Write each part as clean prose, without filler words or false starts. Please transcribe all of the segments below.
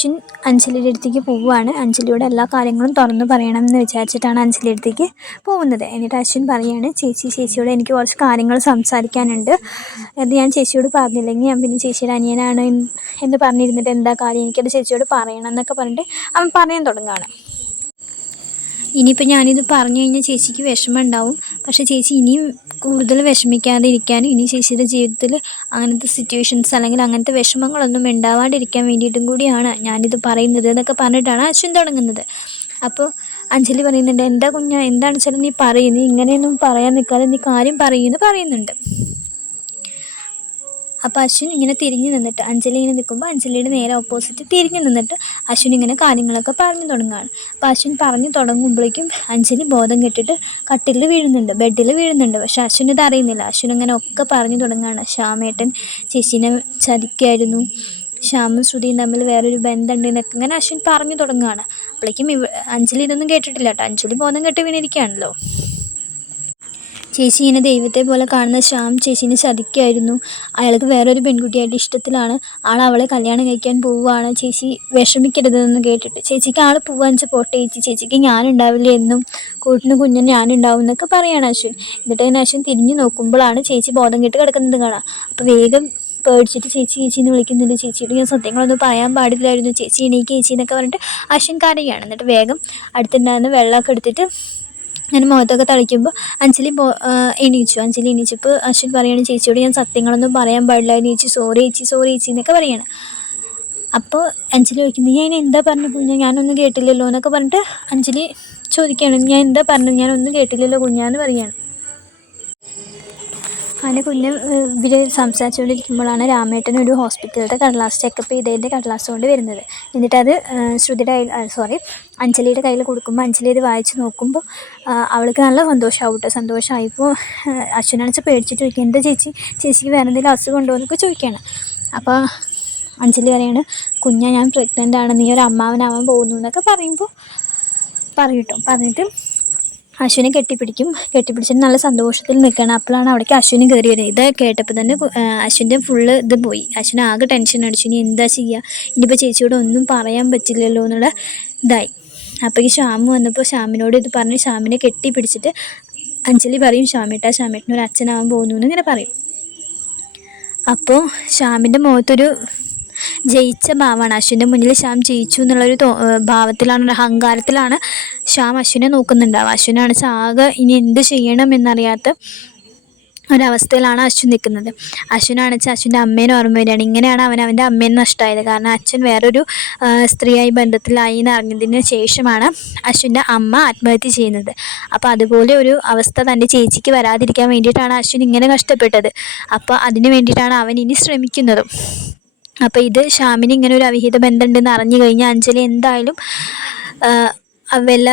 അശ്വിൻ അഞ്ജലിയുടെ അടുത്തേക്ക് പോവുകയാണ്. അഞ്ജലിയോട് എല്ലാ കാര്യങ്ങളും തുറന്നു പറയണം എന്ന് വിചാരിച്ചിട്ടാണ് അഞ്ജലിയുടെ അടുത്തേക്ക് പോകുന്നത്. എന്നിട്ട് അശ്വിൻ പറയുകയാണ്, ചേച്ചിയോട് എനിക്ക് കുറച്ച് കാര്യങ്ങൾ സംസാരിക്കാനുണ്ട്. അത് ഞാൻ ചേച്ചിയോട് പറഞ്ഞില്ലെങ്കിൽ ഞാൻ പിന്നെ ചേച്ചിയുടെ അനിയനാണ് എന്ന് പറഞ്ഞിരുന്നിട്ട് എന്താ കാര്യം, എനിക്കത് ചേച്ചിയോട് പറയണം എന്നൊക്കെ പറഞ്ഞിട്ട് അവൻ പറയാൻ തുടങ്ങുകയാണ്. ഇനിയിപ്പോൾ ഞാനിത് പറഞ്ഞു കഴിഞ്ഞാൽ ചേച്ചിക്ക് വിഷമം ഉണ്ടാവും. പക്ഷേ ചേച്ചി ഇനിയും കൂടുതൽ വിഷമിക്കാതെ ഇരിക്കാനും ഇനി ചേച്ചിയുടെ ജീവിതത്തിൽ അങ്ങനത്തെ സിറ്റുവേഷൻസ് അല്ലെങ്കിൽ അങ്ങനത്തെ വിഷമങ്ങളൊന്നും ഉണ്ടാവാണ്ടിരിക്കാൻ വേണ്ടിയിട്ടും കൂടിയാണ് ഞാനിത് പറയുന്നത് എന്നൊക്കെ പറഞ്ഞിട്ടാണ് അശ്വിൻ തുടങ്ങുന്നത്. അപ്പോൾ അഞ്ജലി പറയുന്നുണ്ട്, എന്താ കുഞ്ഞാ, എന്താണ് വെച്ചാൽ നീ പറയും, നീ ഇങ്ങനെയൊന്നും പറയാൻ നിൽക്കാതെ നീ കാര്യം പറയുമെന്ന് പറയുന്നുണ്ട്. അപ്പോൾ അശ്വിൻ ഇങ്ങനെ തിരിഞ്ഞ് നിന്നിട്ട് അഞ്ജലി ഇങ്ങനെ നിൽക്കുമ്പോൾ അഞ്ജലിയുടെ നേരെ ഓപ്പോസിറ്റ് തിരിഞ്ഞ് നിന്നിട്ട് അശ്വിൻ ഇങ്ങനെ കാര്യങ്ങളൊക്കെ പറഞ്ഞു തുടങ്ങുകയാണ്. അപ്പോൾ അശ്വിൻ പറഞ്ഞു തുടങ്ങുമ്പോഴേക്കും അഞ്ജലി ബോധം കെട്ടിട്ട് കട്ടിലിൽ വീഴുന്നുണ്ട്, ബെഡിൽ വീഴുന്നുണ്ട്. പക്ഷേ അശ്വിൻ ഇത് അറിയുന്നില്ല. അശ്വിൻ ഇങ്ങനെ ഒക്കെ പറഞ്ഞു തുടങ്ങുകയാണ്. ശ്യാമേട്ടൻ ചേച്ചീനെ ചതിക്കായിരുന്നു, ശ്യാമും ശ്രുതിയും തമ്മിൽ വേറൊരു ബന്ധമുണ്ട് എന്നൊക്കെ ഇങ്ങനെ അശ്വിൻ പറഞ്ഞു തുടങ്ങുകയാണ്. അപ്പോഴേക്കും അഞ്ജലി ഇതൊന്നും കേട്ടിട്ടില്ല കേട്ടോ. അഞ്ജലി ബോധം കെട്ടി വീണിരിക്കുകയാണല്ലോ. ചേച്ചി ഇങ്ങനെ ദൈവത്തെ പോലെ കാണുന്ന ശ്യാം ചേച്ചീനെ ചതിക്കായിരുന്നു, അയാൾക്ക് വേറൊരു പെൺകുട്ടിയായിട്ട് ഇഷ്ടത്തിലാണ്, അവളെ കല്യാണം കഴിക്കാൻ പോവുകയാണ്, ചേച്ചി വിഷമിക്കരുതെന്ന് കേട്ടിട്ട് ചേച്ചിക്ക് ആൾ പോവാൻ പോട്ടെ ചേച്ചി, ചേച്ചിക്ക് ഞാനുണ്ടാവില്ലേ എന്നും, കൂട്ടിന് കുഞ്ഞൻ ഞാനുണ്ടാവും എന്നൊക്കെ പറയുകയാണ് അശ്വിൻ. എന്നിട്ട് തന്നെ അശ്വിൻ തിരിഞ്ഞ് നോക്കുമ്പോഴാണ് ചേച്ചി ബോധം കെട്ട് കിടക്കുന്നത് കാണാം. അപ്പോൾ വേഗം പേടിച്ചിട്ട് ചേച്ചീന്ന് വിളിക്കുന്നുണ്ട്. ചേച്ചിയോട് ഞാൻ സത്യങ്ങളൊന്നും പറയാൻ പാടില്ലായിരുന്നു, ചേച്ചി എണീക്ക് ചേച്ചി എന്നൊക്കെ പറഞ്ഞിട്ട് അശ്വിൻ കരയാണ്. എന്നിട്ട് വേഗം അടുത്തുണ്ടാകുന്ന വെള്ളമൊക്കെ എടുത്തിട്ട് ഞാൻ മുഖത്തൊക്കെ തളിക്കുമ്പോൾ അഞ്ജലി എണീച്ചപ്പോൾ അശ്വിൻ പറയുകയാണ്, ചേച്ചിയോട് ഞാൻ സത്യങ്ങളൊന്നും പറയാൻ പാടില്ലായിരുന്നു ചേച്ചി, സോറി ചേച്ചി എന്നൊക്കെ പറയുകയാണ്. അപ്പോൾ അഞ്ജലി ചോദിക്കുന്നത്, ഞാൻ എന്താ പറഞ്ഞു കുഞ്ഞാ, ഞാനൊന്നും കേട്ടില്ലല്ലോ എന്നൊക്കെ പറഞ്ഞിട്ട് അഞ്ജലി ചോദിക്കുകയാണ്, ഞാൻ എന്താ പറഞ്ഞത്, ഞാനൊന്നും കേട്ടില്ലല്ലോ കുഞ്ഞാന്ന് പറയുകയാണ്. അങ്ങനെ ഇവർ സംസാരിച്ചുകൊണ്ടിരിക്കുമ്പോഴാണ് രാമേട്ടൻ ഒരു ഹോസ്പിറ്റലിലത്തെ കടലാസ് ചെക്കപ്പ് ചെയ്തതിൻ്റെ കടലാസ് കൊണ്ട് വരുന്നത്. എന്നിട്ടത് അഞ്ജലിയുടെ കയ്യിൽ കൊടുക്കുമ്പോൾ അഞ്ജലി ഇത് വായിച്ച് നോക്കുമ്പോൾ അവൾക്ക് നല്ല സന്തോഷമായപ്പോൾ അശ്വിനാണെന്ന് പേടിച്ചിട്ട് ചോദിക്കുക, എന്താ ചേച്ചിക്ക് വേറെ എന്തെങ്കിലും അസുഖം ഉണ്ടോ എന്നൊക്കെ ചോദിക്കുകയാണ്. അപ്പോൾ അഞ്ജലി പറയാണ്, കുഞ്ഞാ ഞാൻ പ്രഗ്നൻ്റ് ആണ്, നീ ഒരു അമ്മാവനാവാൻ പോകുന്നു എന്നൊക്കെ പറഞ്ഞിട്ട് അശ്വിനെ കെട്ടിപ്പിടിച്ചിട്ട് നല്ല സന്തോഷത്തിൽ നിൽക്കുകയാണ്. അപ്പോഴാണ് അവിടേക്ക് അശ്വിന് കയറി വരുന്നത്. ഇത് കേട്ടപ്പോൾ തന്നെ അശ്വിൻ്റെ ഫുള്ള് ഇത് പോയി. അശ്വിന് ആകെ ടെൻഷൻ അടിച്ചു, ഇനി എന്താ ചെയ്യുക, ഇനിയിപ്പോൾ ചേച്ചിയോട് ഒന്നും പറയാൻ പറ്റില്ലല്ലോ എന്നുള്ള ഇതായി. അപ്പോൾ ഈ ശ്യാമ് വന്നപ്പോൾ ശ്യാമിനോട് ഇത് പറഞ്ഞ് ശ്യാമിനെ കെട്ടിപ്പിടിച്ചിട്ട് അഞ്ജലി പറയും, ശ്യാമേട്ടനൊരു അച്ഛനാവാൻ പോകുന്നു എന്നിങ്ങനെ പറയും. അപ്പോൾ ശ്യാമിൻ്റെ മുഖത്തൊരു ജയിച്ച ഭാവമാണ്. അശ്വിൻ്റെ മുന്നിൽ ശ്യാം ജയിച്ചു എന്നുള്ളൊരു ഭാവത്തിലാണ്, ഒരു അഹങ്കാരത്തിലാണ് ശ്യാം അശ്വിനെ നോക്കുന്നുണ്ടാവുക. അശ്വിനാണ് ആകെ ഇനി എന്ത് ചെയ്യണം എന്നറിയാത്ത ഒരവസ്ഥയിലാണ് അശ്വിൻ നിൽക്കുന്നത്. അശ്വിനാണെച്ചാൽ അശ്വിൻ്റെ അമ്മേനെ ഓർമ്മ വരികയാണ്. ഇങ്ങനെയാണ് അവൻ്റെ അമ്മേനെ നഷ്ടമായത്. കാരണം അച്ഛൻ വേറൊരു സ്ത്രീയായി ബന്ധത്തിലായി എന്ന് അറിഞ്ഞതിന് ശേഷമാണ് അശ്വിൻ്റെ അമ്മ ആത്മഹത്യ ചെയ്യുന്നത്. അപ്പോൾ അതുപോലെ ഒരു അവസ്ഥ തൻ്റെ ചേച്ചിക്ക് വരാതിരിക്കാൻ വേണ്ടിയിട്ടാണ് അശ്വിൻ ഇങ്ങനെ കഷ്ടപ്പെട്ടത്. അപ്പോൾ അതിന് വേണ്ടിയിട്ടാണ് അവൻ ഇനി ശ്രമിക്കുന്നതും. അപ്പോൾ ഇത് ശ്യാമിന് ഇങ്ങനെ ഒരു അവിഹിത ബന്ധമുണ്ടെന്ന് അറിഞ്ഞു കഴിഞ്ഞാൽ അഞ്ജലി എന്തായാലും വല്ല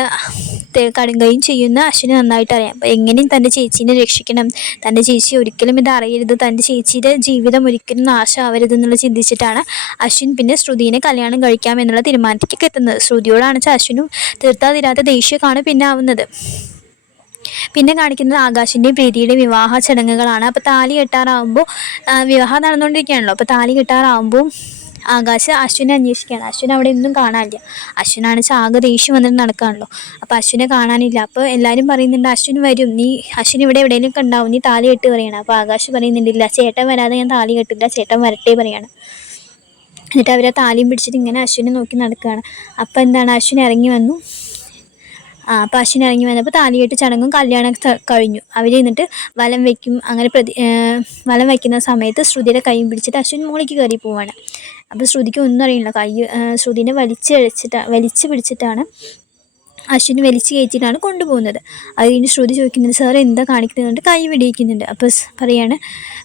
കടുങ്കയും ചെയ്യുന്ന അശ്വിന് നന്നായിട്ട് അറിയാം. അപ്പോൾ എങ്ങനെയും തൻ്റെ ചേച്ചീനെ രക്ഷിക്കണം, തൻ്റെ ചേച്ചി ഒരിക്കലും ഇത് അറിയരുത്, തൻ്റെ ചേച്ചിയുടെ ജീവിതം ഒരിക്കലും നാശമാവരുത് എന്നുള്ള ചിന്തിച്ചിട്ടാണ് അശ്വിൻ പിന്നെ ശ്രുതിനെ കല്യാണം കഴിക്കാം എന്നുള്ള തീരുമാനത്തിലേക്ക് എത്തുന്നത്. ശ്രുതിയോടാണെന്ന് വെച്ചാൽ അശ്വിനും തീർത്താതിരാത്ത ദേഷ്യമൊക്കെയാണ് പിന്നെ ആവുന്നത്. പിന്നെ കാണിക്കുന്നത് ആകാശിൻ്റെയും പ്രീതിയുടെയും വിവാഹ ചടങ്ങുകളാണ്. അപ്പോൾ താലി കെട്ടാറാവുമ്പോൾ വിവാഹം നടന്നുകൊണ്ടിരിക്കുകയാണല്ലോ. അപ്പോൾ താലി കെട്ടാറാവുമ്പോൾ ആകാശ് അശ്വിനെ അന്വേഷിക്കുകയാണ്. അശ്വിൻ അവിടെ ഒന്നും കാണാനില്ല. അശ്വിനാണ് ആകെ ദേഷ്യം വന്നിട്ട് നടക്കുകയാണല്ലോ. അപ്പോൾ അശ്വിനെ കാണാനില്ല. അപ്പോൾ എല്ലാവരും പറയുന്നുണ്ട്, അശ്വിൻ വരും, അശ്വിൻ ഇവിടെ എവിടെയെങ്കിലുമൊക്കെ ഉണ്ടാവും, നീ താലി കെട്ട് പറയണം. അപ്പോൾ ആകാശ് പറയുന്നുണ്ടില്ല, ചേട്ടൻ വരാതെ ഞാൻ താലി കെട്ടില്ല, ചേട്ടൻ വരട്ടെ പറയാണ്. എന്നിട്ട് അവരെ താലിയും പിടിച്ചിട്ട് ഇങ്ങനെ അശ്വിനെ നോക്കി നടക്കുകയാണ്. അപ്പോൾ എന്താണ്, അശ്വിൻ ഇറങ്ങി വന്നു. അപ്പോൾ അശ്വിൻ ഇറങ്ങി വന്നപ്പോൾ താലികെട്ട് ചടങ്ങും കല്യാണം കഴിഞ്ഞു. അവർ എന്നിട്ട് വലം വയ്ക്കും. അങ്ങനെ വലം വയ്ക്കുന്ന സമയത്ത് ശ്രുതിയുടെ കൈയും പിടിച്ചിട്ട് അശ്വിൻ മുകളിലേക്ക് കയറി പോവാണ്. അപ്പോൾ ശ്രുതിക്ക് ഒന്നും അറിയില്ല. ശ്രുതിനെ വലിച്ചു പിടിച്ചിട്ടാണ് അശ്വിൻ വലിച്ചു കയറ്റിയിട്ടാണ് കൊണ്ടുപോകുന്നത്. അത് കഴിഞ്ഞ് ശ്രുതി ചോദിക്കുന്നുണ്ട്, സാർ എന്താ കാണിക്കുന്നത്, കൈ വെടിയിക്കുന്നുണ്ട്. അപ്പോൾ പറയാണ്,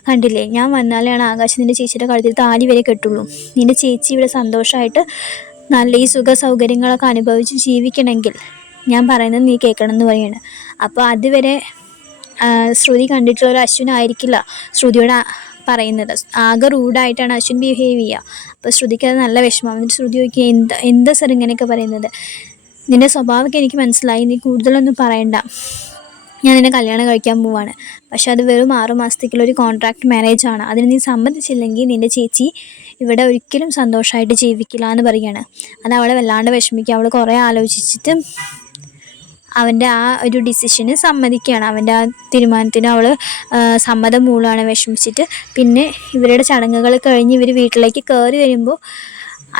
കണ്ടില്ലേ, ഞാൻ വന്നാലാണ് ആകാശ് നിൻ്റെ ചേച്ചിയുടെ കഴുത്തിൽ താലി വരെ കെട്ടുള്ളൂ. നിൻ്റെ ചേച്ചി ഇവിടെ സന്തോഷമായിട്ട് നല്ല ഈ സുഖ സൗകര്യങ്ങളൊക്കെ അനുഭവിച്ച് ജീവിക്കണമെങ്കിൽ ഞാൻ പറയുന്നത് നീ കേൾക്കണം എന്ന് പറയാണ്. അപ്പോൾ അതുവരെ ശ്രുതി കണ്ടിട്ടുള്ള ഒരു അശ്വിനായിരിക്കില്ല ശ്രുതിയോട് പറയുന്നത്. ആകെ റൂഡായിട്ടാണ് അശ്വിൻ ബിഹേവ് ചെയ്യുക. അപ്പോൾ ശ്രുതിക്ക് അത് നല്ല വിഷമം. എന്നിട്ട് ശ്രുതി ചോദിക്കുക, എന്താ സാർ ഇങ്ങനെയൊക്കെ പറയുന്നത്, നിൻ്റെ സ്വഭാവമൊക്കെ എനിക്ക് മനസ്സിലായി, നീ കൂടുതലൊന്നും പറയണ്ട, ഞാൻ നിന്നെ കല്യാണം കഴിക്കാൻ പോവാണ്. പക്ഷെ അത് വെറും 6 മാസത്തേക്കുള്ളൊരു കോൺട്രാക്ട് മാരേജ് ആണ്. അതിന് നീ സമ്മതിച്ചില്ലെങ്കിൽ നിൻ്റെ ചേച്ചി ഇവിടെ ഒരിക്കലും സന്തോഷമായിട്ട് ജീവിക്കില്ല എന്ന് പറയുകയാണ്. അത് അവളെ വല്ലാണ്ട് വിഷമിക്കുക. അവൾ കുറേ ആലോചിച്ചിട്ട് അവൻ്റെ ആ ഒരു ഡിസിഷന് സമ്മതിക്കുകയാണ്. അവൻ്റെ ആ തീരുമാനത്തിന് അവൾ സമ്മതം മൂളാണ് വിഷമിച്ചിട്ട്. പിന്നെ ഇവരുടെ ചടങ്ങുകൾ കഴിഞ്ഞ് ഇവർ വീട്ടിലേക്ക് കയറി വരുമ്പോൾ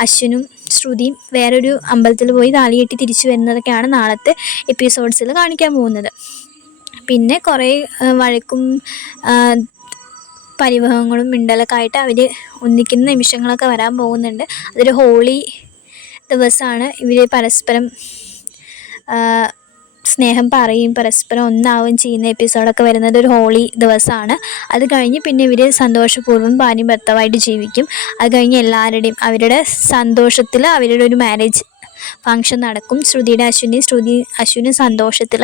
അശ്വിനും ശ്രുതിയും വേറൊരു അമ്പലത്തിൽ പോയി താലി കെട്ടി തിരിച്ചു വരുന്നതൊക്കെയാണ് നാളത്തെ എപ്പിസോഡ്സിൽ കാണിക്കാൻ പോകുന്നത്. പിന്നെ കുറേ വഴക്കും പരിഭവങ്ങളും മിണ്ടലൊക്കെ ആയിട്ട് അവർ ഒന്നിക്കുന്ന നിമിഷങ്ങളൊക്കെ വരാൻ പോകുന്നുണ്ട്. അതൊരു ഹോളി ദിവസമാണ്. ഇവർ പരസ്പരം സ്നേഹം പറയും, പരസ്പരം ഒന്നാവുകയും ചെയ്യുന്ന എപ്പിസോഡൊക്കെ വരുന്നത് ഒരു ഹോളി ദിവസമാണ്. അത് കഴിഞ്ഞ് പിന്നെ ഇവർ സന്തോഷപൂർവ്വം ഭാര്യയും ഭർത്താവായിട്ട് ജീവിക്കും. അത് കഴിഞ്ഞ് എല്ലാവരുടെയും അവരുടെ സന്തോഷത്തിൽ അവരുടെ ഒരു മാരേജ് ഫങ്ഷൻ നടക്കും. അശ്വിനും സന്തോഷത്തിൽ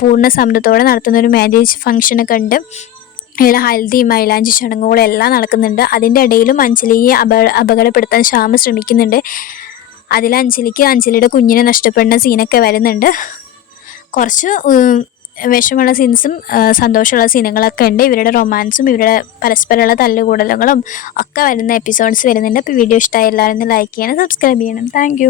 പൂർണ്ണ സമ്മതത്തോടെ നടത്തുന്ന ഒരു മാരേജ് ഫങ്ഷനൊക്കെ ഉണ്ട്. അതിൽ ഹൽദി മൈലാഞ്ചി ചടങ്ങുകളെല്ലാം നടക്കുന്നുണ്ട്. അതിൻ്റെ ഇടയിലും അഞ്ജലിയെ അപകടപ്പെടുത്താൻ ശ്യാം ശ്രമിക്കുന്നുണ്ട്. അതിൽ അഞ്ജലിയുടെ കുഞ്ഞിനെ നഷ്ടപ്പെടുന്ന സീനൊക്കെ വരുന്നുണ്ട്. കുറച്ച് വിഷമുള്ള സീൻസും സന്തോഷമുള്ള സീനുകളൊക്കെ ഉണ്ട്. ഇവരുടെ റൊമാൻസും ഇവരുടെ പരസ്പരമുള്ള തല്ലുകൂടലുകളും ഒക്കെ വരുന്ന എപ്പിസോഡ്സ് വരുന്നുണ്ട്. അപ്പോൾ വീഡിയോ ഇഷ്ടമായി എല്ലാവരും ലൈക്ക് ചെയ്യണം, സബ്സ്ക്രൈബ് ചെയ്യണം. താങ്ക്